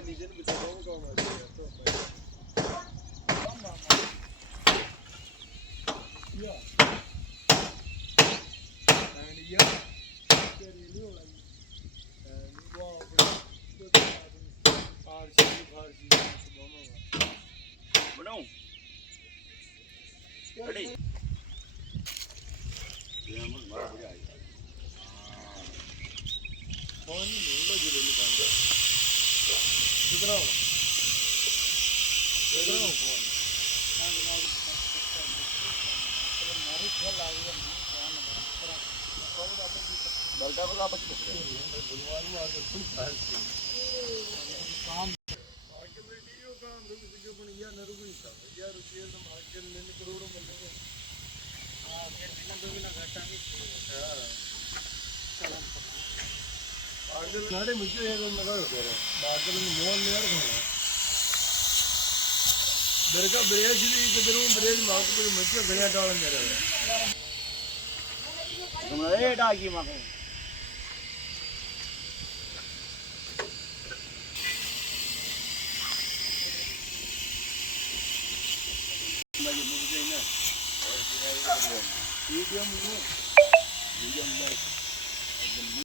नीचे ने बचा वो काम आ गया तो या एंड या तेरी लो एंड वो अपने फारसी बनाऊं रेडी ये हम मार हो जाएगा फोन नहीं लो जी ले पाएंगे किधर हो फोन मारी खेल आ गया बलका को आप बुधवार में आगे फुल काम आगे वीडियो काम रुक जो पण या न रुक था या रुपये तो आगे लेने करोड़ों में लगे हां फिर बिना दो बिना घाटा नहीं हां सलाम आगे नाड़े मुझे एक लगा दे रहे आगे में मोल लेयर है दरका ब्रेज भी इधर ब्रेज मार को मुझे गया डाल दे रहे तुम ए डागी माको मीडियम